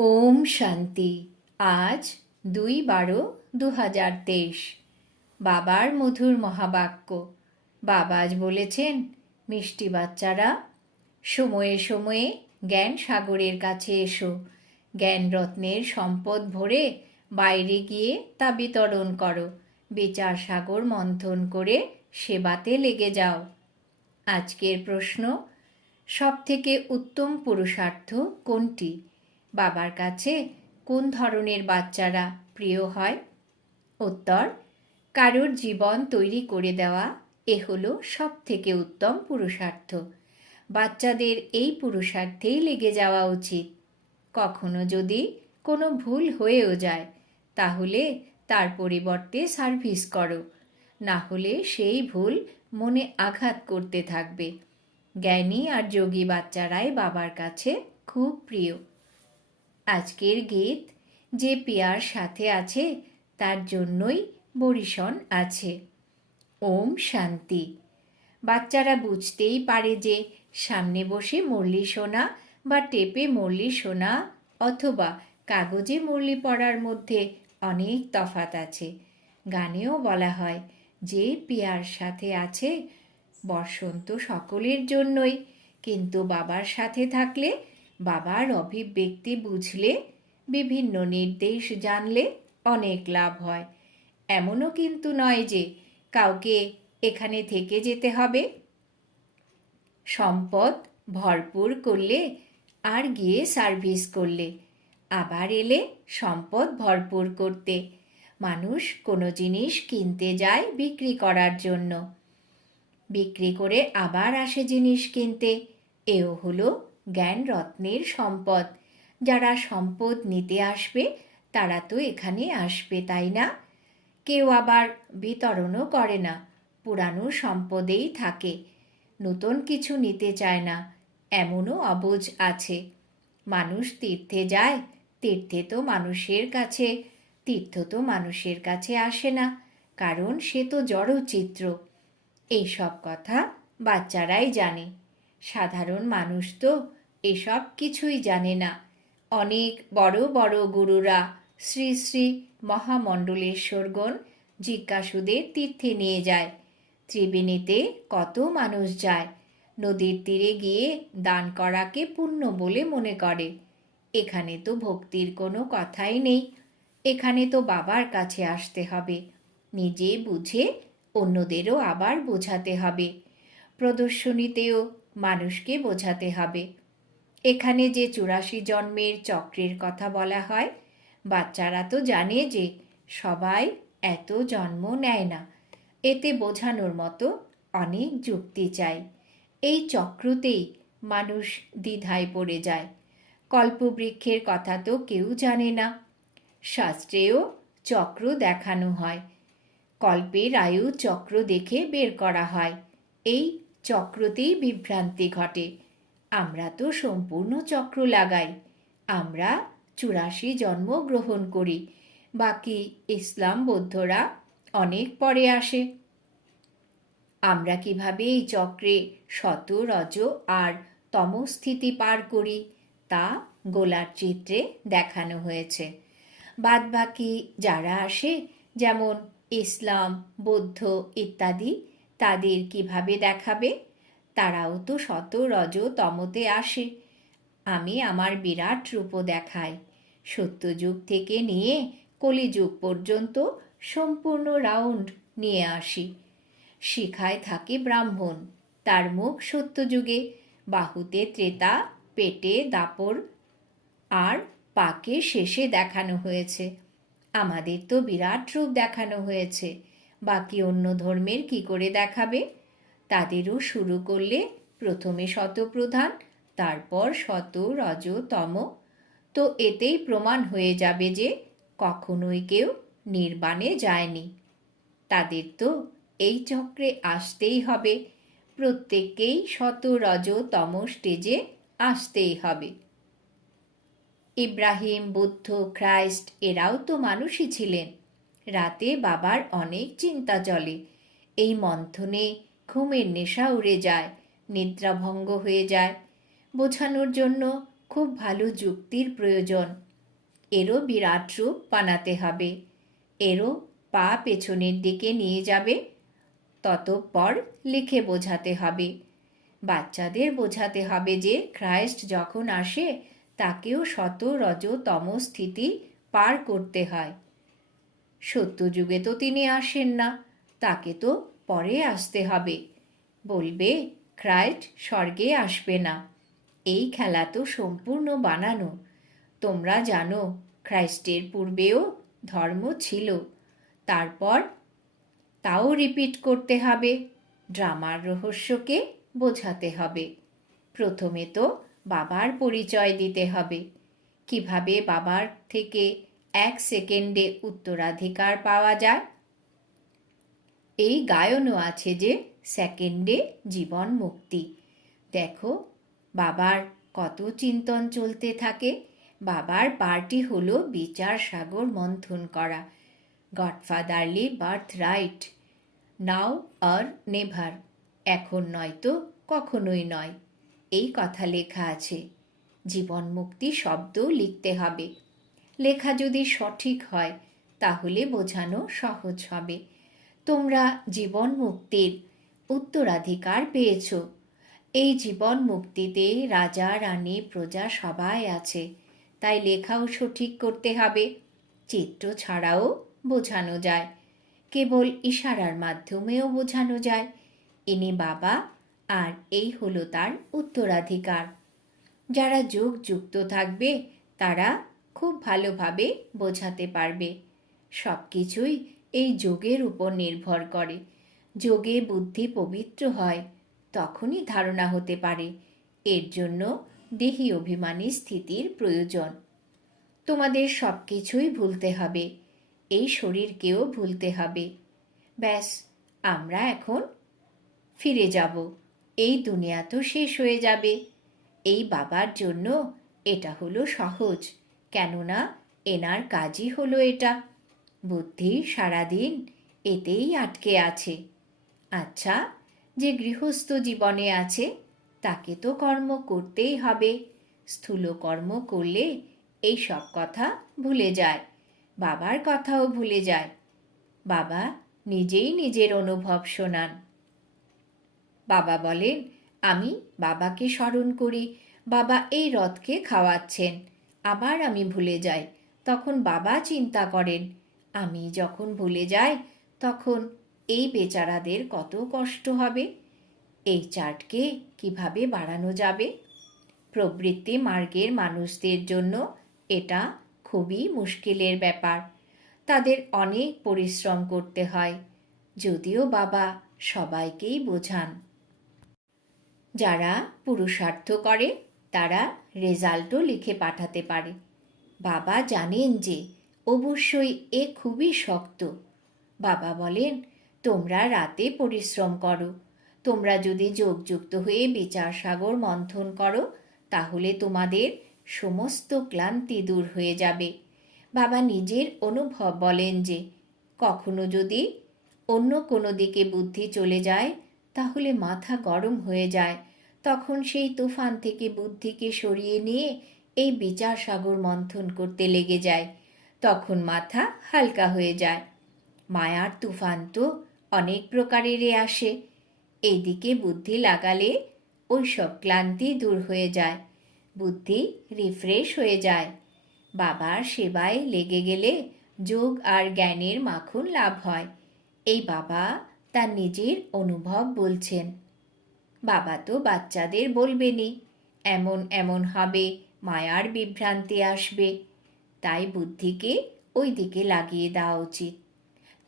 ওম শান্তি। আজ ২/১২/২০২৩। বাবার মধুর মহাবাক্য। বাবা আজ বলেছেন, মিষ্টি বাচ্চারা, সময়ে সময়ে জ্ঞান সাগরের কাছে এসো। জ্ঞান রত্নের সম্পদ ভরে বাইরে গিয়ে তা বিতরণ করো। বিচার সাগর মন্থন করে সেবাতে লেগে যাও। আজকের প্রশ্ন, সবথেকে উত্তম পুরুষার্থ কোনটি? বাবার কাছে কোন ধরনের বাচ্চারা প্রিয় হয়? উত্তর, কারোর জীবন তৈরি করে দেওয়া এ হলো সবথেকে উত্তম পুরুষার্থ। বাচ্চাদের এই পুরুষার্থেই লেগে যাওয়া উচিত। কখনো যদি কোনো ভুল হয়েও যায়, তাহলে তার পরিবর্তে সার্ভিস করো, না হলে সেই ভুল মনে আঘাত করতে থাকবে। জ্ঞানী আর যোগী বাচ্চারাই বাবার কাছে খুব প্রিয়। আজকের গীত যে পিয়ার সাথে আছে তার জন্যই বরিশন আছে। ওম শান্তি। বাচ্চারা বুঝতেই পারে যে সামনে বসে মুরলি শোনা বা টেপে মুরলি শোনা অথবা কাগজে মুরলি পড়ার মধ্যে অনেক তফাৎ আছে। গানেও বলা হয়, যে পিয়ার সাথে আছে বসন্ত সকলের জন্যই, কিন্তু বাবার সাথে থাকলে, বাবার অভিব্যক্তি বুঝলে, বিভিন্ন নির্দেশ জানলে অনেক লাভ হয়। এমনও কিন্তু নয় যে কাউকে এখানে থেকে যেতে হবে। সম্পদ ভরপুর করলে আর গিয়ে সার্ভিস করলে, আবার এলে সম্পদ ভরপুর করতে। মানুষ কোনো জিনিস কিনতে যায় বিক্রি করার জন্য, বিক্রি করে আবার আসে জিনিস কিনতে। এও হলো জ্ঞান রত্নের সম্পদ। যারা সম্পদ নিতে আসবে তারা তো এখানে আসবে, তাই না? কেউ আবার বিতরণও করে না, পুরানো সম্পদেই থাকে, নতুন কিছু নিতে চায় না। এমনও অবুঝ আছে। মানুষ তীর্থে যায়, তীর্থ তো মানুষের কাছে আসে না, কারণ সে তো জড়চিত্র। এইসব কথা বাচ্চারাই জানে। সাধারণ মানুষ তো এসব কিছুই জানে না। অনেক বড় বড় গুরুরা, শ্রী শ্রী মহামণ্ডলেশ্বরগণ জিজ্ঞাসুদের তীর্থে নিয়ে যায়। ত্রিবেণীতে কত মানুষ যায়, নদীর তীরে গিয়ে দান করাকে পুণ্য বলে মনে করে। এখানে তো ভক্তির কোনো কথাই নেই। এখানে তো বাবার কাছে আসতে হবে, নিজে বুঝে অন্যদেরও আবার বোঝাতে হবে। প্রদর্শনীতেও মানুষকে বোঝাতে হবে। এখানে যে ৮৪ জন্মের চক্রের কথা বলা হয়, বাচ্চারা তো জানে যে সবাই এত জন্ম নেয় না। এতে বোঝানোর মতো অনেক যুক্তি চাই। এই চক্রতেই মানুষ দ্বিধায় পড়ে যায়। কল্পবৃক্ষের কথা তো কেউ জানে না। শাস্ত্রেও চক্র দেখানো হয়, কল্পের আয়ু চক্র দেখে বের করা হয়। এই চক্রতেই বিভ্রান্তি ঘটে। আমরা তো সম্পূর্ণ চক্র লাগাই। আমরা ৮৪ জন্ম গ্রহণ করি, বাকি ইসলাম বৌদ্ধরা অনেক পরে আসে। আমরা কিভাবে এই চক্রে সত রজ আর তম স্থিতি পার করি তা গোলার চিত্রে দেখানো হয়েছে। বাদবাকি যারা আসে, যেমন ইসলাম, বৌদ্ধ ইত্যাদি, তাদের কিভাবে দেখাবে? তারাও তো সত রজ তমতে আসে। আমি আমার বিরাট রূপ দেখাই। সত্যযুগ থেকে নিয়ে কলিযুগ পর্যন্ত সম্পূর্ণ রাউন্ড নিয়ে আসি। শিখায় থাকে ব্রাহ্মণ, তার মুখ সত্যযুগে, বাহুতে ত্রেতা, পেটে দাপর আর পাকে শেষে দেখানো হয়েছে। আমাদের তো বিরাট রূপ দেখানো হয়েছে, বাকি অন্য ধর্মের কি করে দেখাবে? তাদেরও শুরু করলে প্রথমে শতপ্রধান, তারপর শত রজ তম, তো এতেই প্রমাণ হয়ে যাবে যে কখনোই কেউ নির্বাণে যায়নি। তাদের তো এই চক্রে আসতেই হবে, প্রত্যেককেই শত রজ তম স্টেজে আসতেই হবে। ইব্রাহিম, বুদ্ধ, খ্রাইস্ট এরাও তো মানুষই ছিলেন। রাতে বাবার অনেক চিন্তা চলে। এই মন্থনে ঘুমের নেশা উড়ে যায়, নিদ্রাভঙ্গ হয়ে যায়। বোঝানোর জন্য খুব ভালো যুক্তির প্রয়োজন। এরও বিরাট রূপ বানাতে হবে। এরও পা পেছনের দিকে নিয়ে যাবে, ততঃপর লিখে বোঝাতে হবে। বাচ্চাদের বোঝাতে হবে যে খ্রাইস্ট যখন আসে তাকেও শত রজ তম স্থিতি পার করতে হয়। সত্যযুগে তো তিনি আসেন না, তাকে তো পরে আসতে হবে। বলবে খ্রাইস্ট স্বর্গে আসবে না, এই খেলা তো সম্পূর্ণ বানানো। তোমরা জানো খ্রাইস্টের পূর্বেও ধর্ম ছিল, তারপর তাও রিপিট করতে হবে। ড্রামার রহস্যকে বোঝাতে হবে। প্রথমে তো বাবার পরিচয় দিতে হবে, কিভাবে বাবার থেকে 1 সেকেন্ডে উত্তরাধিকার পাওয়া যায়। এই গায়নও আছে যে সেকেন্ডে জীবন মুক্তি। দেখো বাবার কত চিন্তন চলতে থাকে। বাবার পার্টি হলো বিচার সাগর মন্থন করা। গডফাদারলি বার্থ রাইট, নাও আর নেভার, এখন নয়তো কখনোই নয়, এই কথা লেখা আছে। জীবন মুক্তি শব্দ লিখতে হবে। লেখা যদি সঠিক হয় তাহলে বোঝানো সহজ হবে। তোমরা জীবন মুক্তির উত্তরাধিকার পেয়েছ। এই জীবন মুক্তিতে রাজা রানী প্রজা সবাই আছে, তাই লেখাও সঠিক করতে হবে। চিত্র ছাড়াও বোঝানো যায়, কেবল ইশারার মাধ্যমেও বোঝানো যায়। ইনি বাবা আর এই হলো তার উত্তরাধিকার। যারা যোগ যুক্ত থাকবে তারা খুব ভালোভাবে বোঝাতে পারবে। সব কিছুই এই যোগের উপর নির্ভর করে। যোগে বুদ্ধি পবিত্র হয়, তখনই ধারণা হতে পারে। এর জন্য দেহি অভিমানী স্থিতির প্রয়োজন। তোমাদের সব কিছুই ভুলতে হবে, এই শরীরকেও ভুলতে হবে। ব্যাস, আমরা এখন ফিরে যাব। এই দুনিয়া তো শেষ হয়ে যাবে। এই বাবার জন্য এটা হলো সহজ, কেননা এনার কাজই হলো এটা। বুদ্ধি সারাদিন এতেই আটকে আছে। আচ্ছা, যে গৃহস্থ জীবনে আছে তাকে তো কর্ম করতেই হবে। স্থূল কর্ম করলে এই সব কথা ভুলে যায়, বাবার কথাও ভুলে যায়। বাবা নিজেই নিজের অনুভব শোনান। বাবা বলেন, আমি বাবাকে স্মরণ করি, বাবা এই রথকে খাওয়াচ্ছেন। আবার আমি ভুলে যাই, তখন বাবা চিন্তা করেন। আমি যখন ভুলে যাই তখন এই বেচারাদের কত কষ্ট হবে। এই চার্টকে কিভাবে বাড়ানো যাবে? প্রবৃত্তি মার্গের মানুষদের জন্য এটা খুবই মুশকিলের ব্যাপার। তাদের অনেক পরিশ্রম করতে হয়, যদিও বাবা সবাইকেই বোঝান। যারা পুরুষার্থ করে তারা রেজাল্টও লিখে পাঠাতে পারে। বাবা জানেন যে অবশ্যই এ খুবই শক্ত। বাবা বলেন, তোমরা রাতে পরিশ্রম করো। তোমরা যদি যোগযুক্ত হয়ে বিচার সাগর মন্থন করো তাহলে তোমাদের সমস্ত ক্লান্তি দূর হয়ে যাবে। বাবা নিজের অনুভব বলেন যে কখনো যদি অন্য কোনো দিকে বুদ্ধি চলে যায় তাহলে মাথা গরম হয়ে যায়। তখন সেই তুফান থেকে বুদ্ধিকে সরিয়ে নিয়ে এই বিচার সাগর মন্থন করতে লেগে যায়। তখন মাথা হালকা হয়ে যায়। মায়ার তুফান তো অনেক প্রকারেরই আসে। এইদিকে বুদ্ধি লাগালে ওই সব ক্লান্তি দূর হয়ে যায়, বুদ্ধি রিফ্রেশ হয়ে যায়। বাবার সেবায় লেগে গেলে যোগ আর জ্ঞানের মাখন লাভ হয়। এই বাবা তার নিজের অনুভব বলছেন। বাবা তো বাচ্চাদের বলবেনই, এমন এমন হবে, মায়ার বিভ্রান্তি আসবে। তাই বুদ্ধিকে ওই দিকে লাগিয়ে দেওয়া উচিত।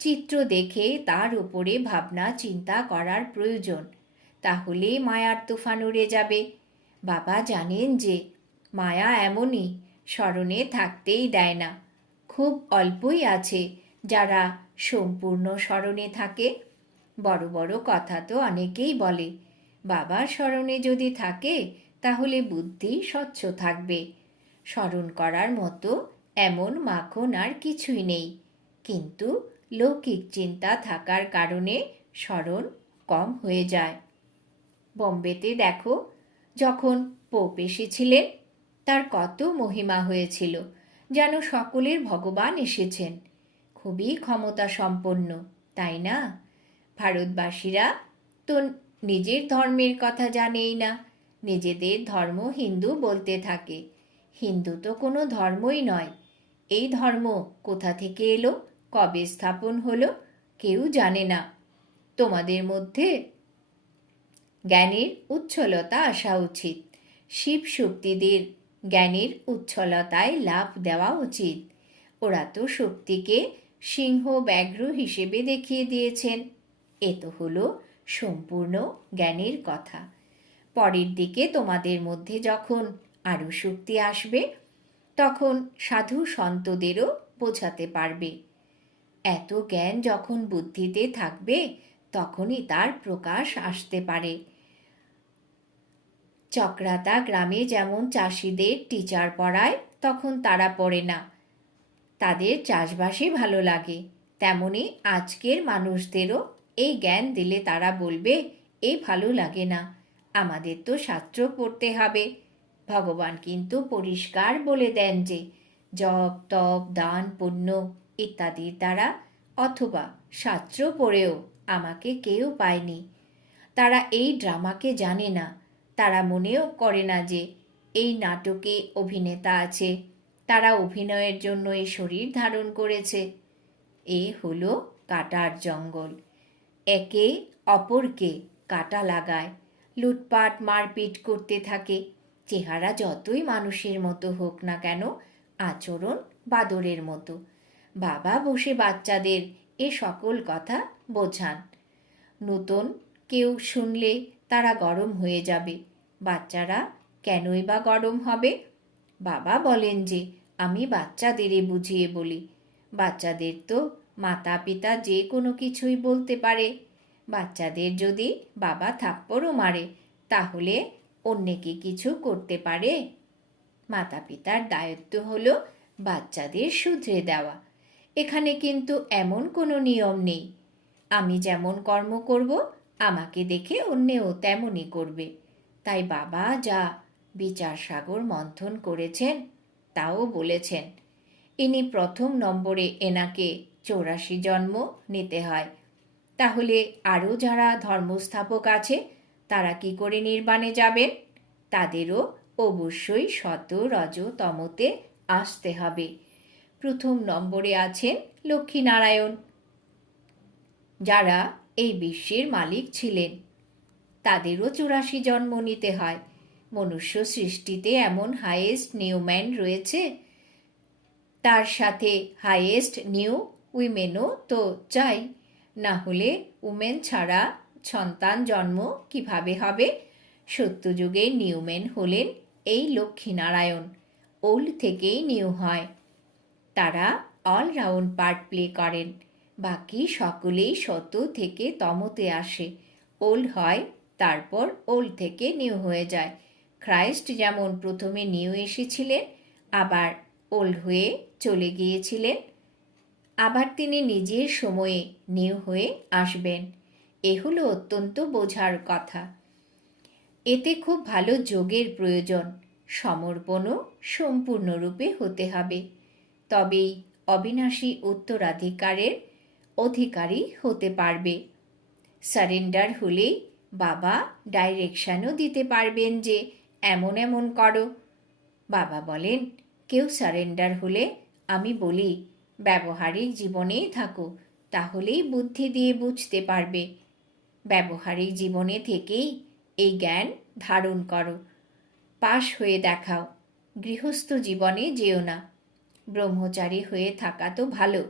চিত্র দেখে তার উপরে ভাবনা চিন্তা করার প্রয়োজন, তাহলে মায়ার তুফান উড়ে যাবে। বাবা জানেন যে মায়া এমনই, স্মরণে থাকতেই দেয় না। খুব অল্পই আছে যারা সম্পূর্ণ স্মরণে থাকে। বড় বড় কথা তো অনেকেই বলে, বাবার স্মরণে যদি থাকে তাহলে বুদ্ধি স্বচ্ছ থাকবে। স্মরণ করার মতো এমন মাখন আর কিছুই নেই, কিন্তু লৌকিক চিন্তা থাকার কারণে স্মরণ কম হয়ে যায়। বোম্বেতে দেখো, যখন পোপ এসেছিলেন তার কত মহিমা হয়েছিল। যেন সকলের ভগবান এসেছেন। খুবই ক্ষমতা সম্পন্ন, তাই না? ভারতবাসীরা তো নিজের ধর্মের কথা জানেই না, নিজেদের ধর্ম হিন্দু বলতে থাকে। হিন্দু তো কোনো ধর্মই নয়। এই ধর্ম কোথা থেকে এলো, কবে স্থাপন হলো, কেউ জানে না। তোমাদের মধ্যে জ্ঞানের উচ্ছলতা আসা উচিত। শিব শক্তিদের জ্ঞানের উচ্ছলতায় লাভ দেওয়া উচিত। ওরা তো শক্তিকে সিংহ ব্যাঘ্র হিসেবে দেখিয়ে দিয়েছেন। এ তো হলো সম্পূর্ণ জ্ঞানের কথা। পরের দিকে তোমাদের মধ্যে যখন আরও শক্তি আসবে, তখন সাধু সন্তদেরও বোঝাতে পারবে। এত জ্ঞান যখন বুদ্ধিতে থাকবে, তখনই তার প্রকাশ আসতে পারে। চক্রাতা গ্রামে যেমন চাষিদের টিচার পড়ায়, তখন তারা পড়ে না, তাদের চাষবাসই ভালো লাগে। তেমনি আজকের মানুষদেরও এই জ্ঞান দিলে তারা বলবে, এ ভালো লাগে না, আমাদের তো শাস্ত্র পড়তে হবে। ভগবান কিন্তু পরিষ্কার বলে দেন যে জপ তপ দান পুণ্য ইত্যাদির দ্বারা অথবা শাস্ত্র পড়েও আমাকে কেউ পায়নি। তারা এই ড্রামাকে জানে না। তারা মনেও করে না যে এই নাটকে অভিনেতা আছে, তারা অভিনয়ের জন্য এই শরীর ধারণ করেছে। এ হলো কাটার জঙ্গল। একে অপরকে কাটা লাগায়, লুটপাট মারপিট করতে থাকে। চেহারা যতই মানুষের মতো হোক না কেন, আচরণ বাদরের মতো। বাবা বসে বাচ্চাদের এ সকল কথা বোঝান। নতুন কেউ শুনলে তারা গরম হয়ে যাবে। বাচ্চারা কেনই বা গরম হবে? বাবা বলেন যে আমি বাচ্চাদেরই বুঝিয়ে বলি। বাচ্চাদের তো মাতা পিতা যে কোনো কিছুই বলতে পারে। বাচ্চাদের যদি বাবা থাপ্পড়ও মারে, তাহলে অন্যকে কিছু করতে পারে? মাতা পিতার দায়িত্ব হলো বাচ্চাদের শুধরে দেওয়া। এখানে কিন্তু এমন কোনো নিয়ম নেই, আমি যেমন কর্ম করব আমাকে দেখে অন্যেও তেমনই করবে। তাই বাবা যা বিচার সাগর মন্থন করেছেন তাও বলেছেন। ইনি প্রথম নম্বরে এনাকে 84 জন্ম নিতে হয়। তাহলে আরও যারা ধর্মস্থাপক আছে তারা কি করে নির্বাণে যাবেন? তাদেরও অবশ্যই শত রজ তমতে আসতে হবে। প্রথম নম্বরে আছেন লক্ষ্মীনারায়ণ, যারা এই বিশ্বের মালিক ছিলেন। তাদেরও 84 জন্ম নিতে হয়। মনুষ্য সৃষ্টিতে এমন হাইয়েস্ট নিউম্যান রয়েছে, তার সাথে হাইয়েস্ট নিউ উইমেনও তো চাই, না হলে উমেন ছাড়া সন্তান জন্ম কিভাবে হবে? সত্যযুগে নিউম্যান হলেন এই লক্ষ্মীনারায়ণ। ওল্ড থেকেই নিউ হয়। তারা অলরাউন্ড পার্ট প্লে করেন। বাকি সকলেই শত থেকে তমতে আসে, ওল্ড হয়, তারপর ওল্ড থেকে নিউ হয়ে যায়। খ্রাইস্ট যেমন প্রথমে নিউ এসেছিলেন, আবার ওল্ড হয়ে চলে গিয়েছিলেন, আবার তিনি নিজের সময়ে নিউ হয়ে আসবেন। এ হলো অত্যন্ত বোঝার কথা। এতে খুব ভালো যোগের প্রয়োজন, সমর্পণও সম্পূর্ণরূপে হতে হবে। তবেই অবিনাশী উত্তরাধিকারের অধিকারী হতে পারবে। সারেন্ডার হলেই বাবা ডাইরেকশনও দিতে পারবেন যে এমন এমন করো। বাবা বলেন, কেউ সারেন্ডার হলে আমি বলি ব্যবহারিক জীবনেই থাকো, তাহলেই বুদ্ধি দিয়ে বুঝতে পারবে। ব্যবহারিক জীবনে থেকেই এই জ্ঞান ধারণ করো, পাশ হয়ে দেখাও। গৃহস্থ জীবনে যেও না, ব্রহ্মচারী হয়ে থাকা তো ভালো।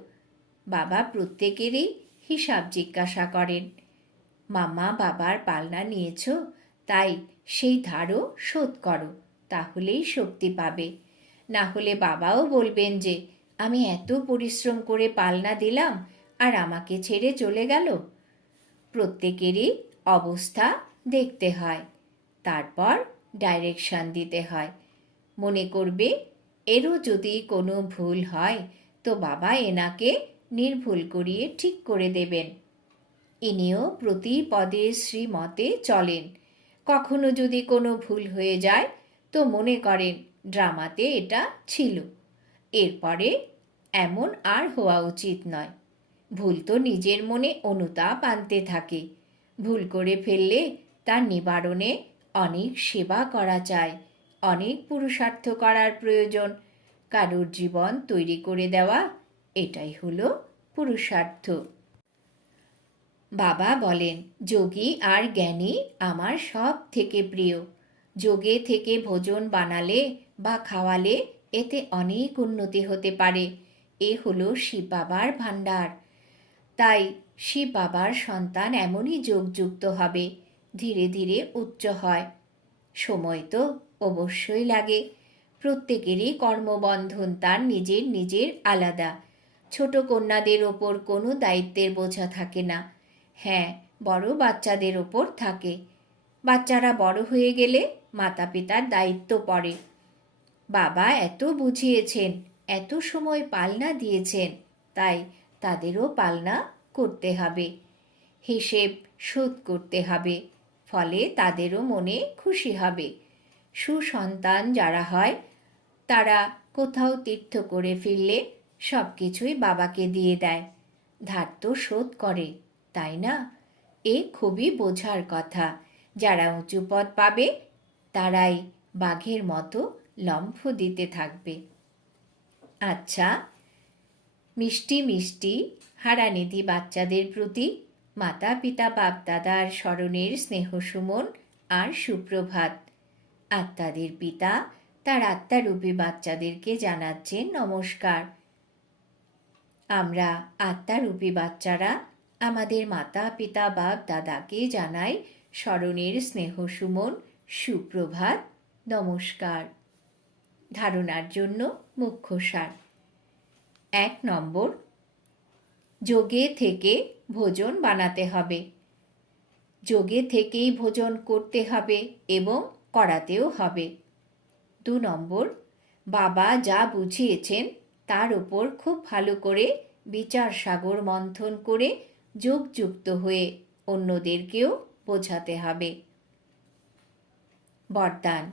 বাবা প্রত্যেকেরই হিসাব জিজ্ঞাসা করেন। মামা বাবার পালনা নিয়েছ, তাই সেই ধারও শোধ করো, তাহলেই শক্তি পাবে। না হলে বাবাও বলবেন যে আমি এত পরিশ্রম করে পালনা দিলাম আর আমাকে ছেড়ে চলে গেল। প্রত্যেকেরই অবস্থা দেখতে হয়, তারপর ডাইরেকশন দিতে হয়। মনে করবে এরও যদি কোনো ভুল হয় তো বাবা এনাকে নির্ভুল করিয়ে ঠিক করে দেবেন। ইনিও প্রতি পদে শ্রীমতে চলেন। কখনো যদি কোনো ভুল হয়ে যায় তো মনে করেন ড্রামাতে এটা ছিল, এরপরে এমন আর হওয়া উচিত নয়। ভুল তো নিজের মনে অনুতাপ আনতে থাকে। ভুল করে ফেললে তার নিবারণে অনেক সেবা করা চাই, অনেক পুরুষার্থ করার প্রয়োজন। কারুর জীবন তৈরি করে দেওয়া, এটাই হলো পুরুষার্থ। বাবা বলেন, যোগী আর জ্ঞানী আমার সব থেকে প্রিয়। যোগে থেকে ভোজন বানালে বা খাওয়ালে এতে অনেক উন্নতি হতে পারে। এ হলো শিব বাবার ভাণ্ডার। তাই শিব বাবার সন্তান এমনই যোগযুক্ত হবে, ধীরে ধীরে উচ্চ হয়। সময় তো অবশ্যই লাগে। প্রত্যেকেরই কর্মবন্ধন তার নিজের নিজের আলাদা। ছোট কন্যাদের ওপর কোনো দায়িত্বের বোঝা থাকে না। হ্যাঁ, বড় বাচ্চাদের ওপর থাকে। বাচ্চারা বড় হয়ে গেলে মাতা পিতার দায়িত্ব পড়ে। বাবা এত বুঝিয়েছেন, এত সময় পালনা দিয়েছেন, তাই তাদেরও পালনা করতে হবে, হিসেব শোধ করতে হবে। ফলে তাদেরও মনে খুশি হবে। সুসন্তান যারা হয় তারা কোথাও তীর্থ করে ফিরলে সব কিছুই বাবাকে দিয়ে দেয়, ধার তো শোধ করে, তাই না? এ খুবই বোঝার কথা। যারা উঁচু পদ পাবে তারাই বাঘের মতো লম্ফ দিতে থাকবে। আচ্ছা, মিষ্টি মিষ্টি হারানিধি বাচ্চাদের প্রতি মাতা পিতা বাপ দাদার স্মরণের স্নেহসুমন আর সুপ্রভাত। আত্মাদের পিতা তার আত্মারূপী বাচ্চাদেরকে জানাচ্ছেন নমস্কার। আমরা আত্মারূপী বাচ্চারা আমাদের মাতা পিতা বাপ দাদাকে জানাই স্মরণের স্নেহসুমন, সুপ্রভাত, নমস্কার। ধারণার জন্য মুখ্য সার। 1 নম্বর, যোগে থেকে ভোজন বানাতে হবে। যোগে থেকেই ভোজন করতে হবে এবং করাতেও হবে। 2 নম্বর, বাবা যা বুঝিয়েছেন তার উপর খুব ভালো করে বিচার সাগর মন্থন করে যোগযুক্ত হয়ে অন্যদেরকেও বোঝাতে হবে। বরদান: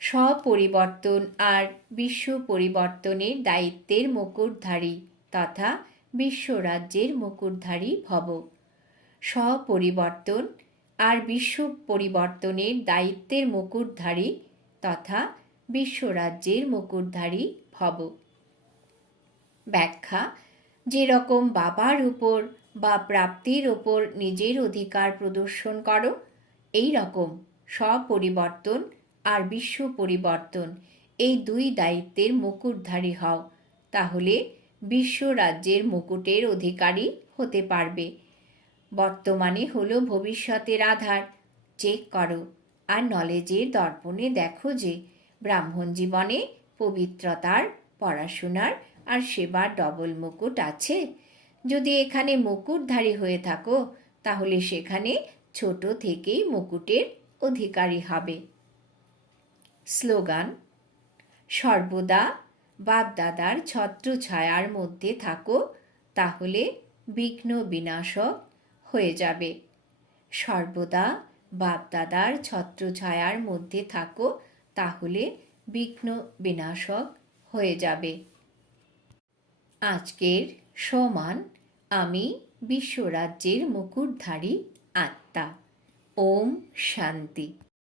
স্বপরিবর্তন আর বিশ্ব পরিবর্তনের দায়িত্বের মুকুটধারী তথা বিশ্বরাজ্যের মুকুটধারী ভব। স্বপরিবর্তন আর বিশ্ব পরিবর্তনের দায়িত্বের মুকুটধারী তথা বিশ্বরাজ্যের মুকুটধারী ভব। ব্যাখ্যা: যেরকম বাবার উপর বা প্রাপ্তির ওপর নিজের অধিকার প্রদর্শন করো, এই রকম স্বপরিবর্তন আর বিশ্ব পরিবর্তন এই দুই দায়িত্বের মুকুটধারী হও, তাহলে বিশ্ব রাজ্যের মুকুটের অধিকারী হতে পারবে। বর্তমানে হলো ভবিষ্যতের আধার। চেক করো আর নলেজের দর্পণে দেখো যে ব্রাহ্মণ জীবনে পবিত্রতার, পড়াশোনার আর সেবার ডবল মুকুট আছে। যদি এখানে মুকুটধারী হয়ে থাকো তাহলে সেখানে ছোট থেকেই মুকুটের অধিকারী হবে। স্লোগান: সর্বদা বাপদাদার ছত্রছায়ার মধ্যে থাকো, তাহলে বিঘ্ন বিনাশক হয়ে যাবে। সর্বদা বাপদাদার ছত্রছায়ার মধ্যে থাকো, তাহলে বিঘ্ন বিনাশক হয়ে যাবে। আজকের সমান আমি বিশ্বরাজ্যের মুকুটধারী আত্মা। ওম শান্তি।